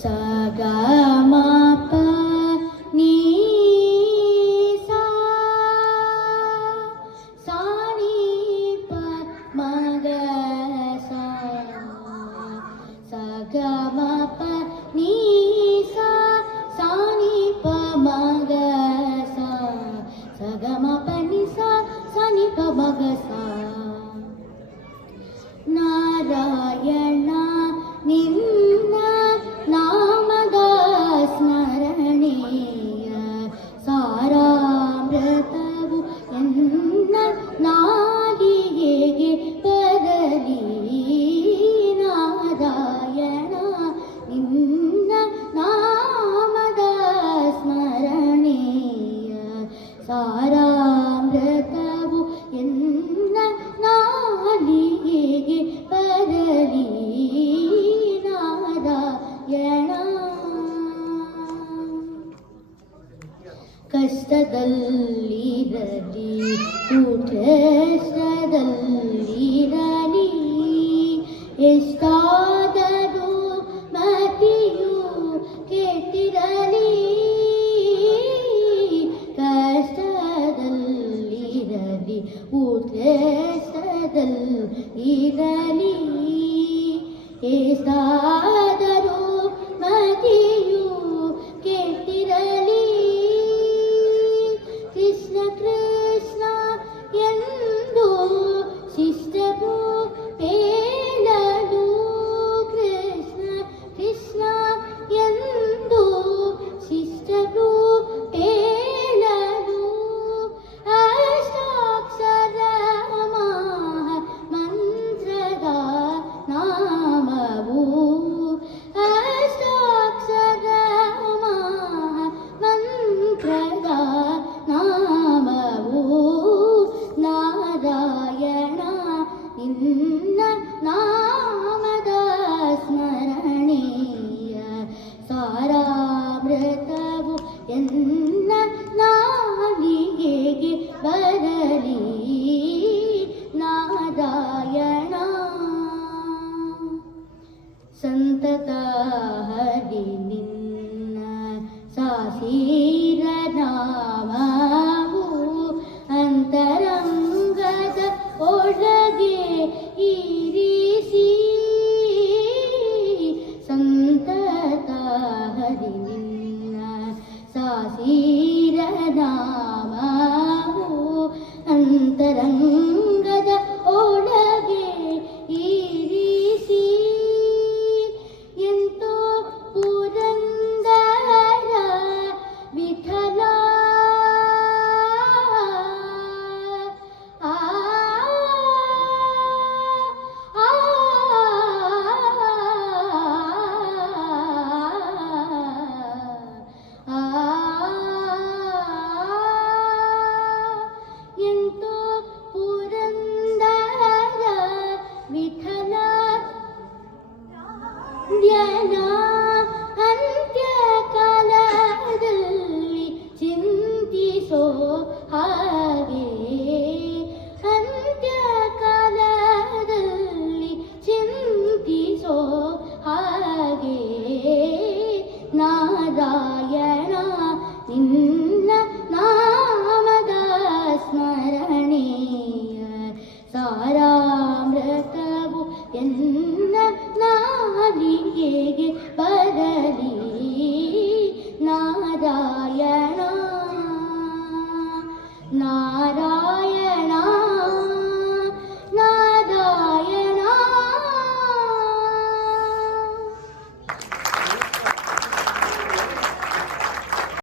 ಸ ಗ ಮ ಪ ನೀ ಸಾ ಸಾ ನೀ ಪ ಮ ಗ ಸಾ ಸ ಗ ಮ ಪ ನೀ ಸಾ ಸಾ ನೀ ಪ ಮ ಗ ಸಾ ಸ ಗ ಮ ಪ ನೀ ಸಾ ಸಾ ನೀ ಪ ಮ ಗ ಸಾ. ನಾರಾಯಣ ನಿನ್ನ ನಾಮದ ಸ್ಮರಣೆಯ ಸಾರಾಮೃತವು ಎನ್ನ ನಾಲಿಗೆಗೆ ಬರಲಿ. ನಾರಾಯಣ ನಿನ್ನ ನಾಮದ ಸ್ಮರಣೆಯ ಸಾರಾಮೃತವು ಎನ್ನ ನಾಲಿಗೆಗೆ ಬರಲಿ. ನಾರಾಯಣ ಕಷ್ಟದಲ್ಲಿರಲಿ ಕಷ್ಟದಲ್ಲಿರಲಿ ಎಷ್ಟಾದರೂ ಮತಿಯು ಕೆಟ್ಟಿರಲಿ. ಕಷ್ಟದಲ್ಲಿರಲಿ ಕಷ್ಟದಲ್ಲಿರಲಿ ಎಷ್ಟಾದರೂ ಮತಿಯು ಕೆಟ್ಟಿರಲಿ. ಕೃಷ್ಣ ಕೃಷ್ಣ ಎಂದು ಶಿಷ್ಟರು ಹೇಳಲು. ಕೃಷ್ಣ ಕೃಷ್ಣ ಎಂದು ಶಿಷ್ಟರು ಹೇಳಲು. ಅಷ್ಟಾಕ್ಷರ ಮಂತ್ರದ ನಾಮವು ಅಷ್ಟಾಕ್ಷರ ಮಂತ್ರದ ನಾಮವು. ನಾರಾಯಣ ನಿನ್ನ ನಾಮದ ಸ್ಮರಣೆಯ ಸಾರಾಮೃತವು ಎನ್ನ ನಾಲಿಗೆಗೆ ಬರಲಿ. ನಾರಾಯಣ ಸಂತತ ಹರಿ ನಿನ್ನ ಸಾಸಿರ ನಾಮವು ಅಂತರಂಗದ ಒಳಗೆ ಇರಿಸಿ. ಸಂತತ ಹರಿ ನಿನ್ನ ಸಾಸಿರ ನಾಮವು ಅಂತರಂಗದ ಒಳಗೆ ಇರಿಸಿ. ಎಂತೋ ಪುರಂದರ ವಿಠಲ ಆ ಆ ಎಂತೋ ಪುರಂದರ ವಿಠಲ ಧ್ಯಾನ ಅಂತ್ಯಕಾಲದಲ್ಲಿ ಚಿಂತಿಸೋ ಹಾಗೆ. ಅಂತ್ಯಕಾಲದಲ್ಲಿ ಚಿಂತಿಸೋ ಹಾಗೆ. ನಾರಾಯಣ ನಿನ್ನ ನಾಮದ ಸ್ಮರಣೆಯ ಸಾರಾಮೃತವು ಎನ್ನ ನಾಲಿಗೆಗೆ ಬರಲಿ.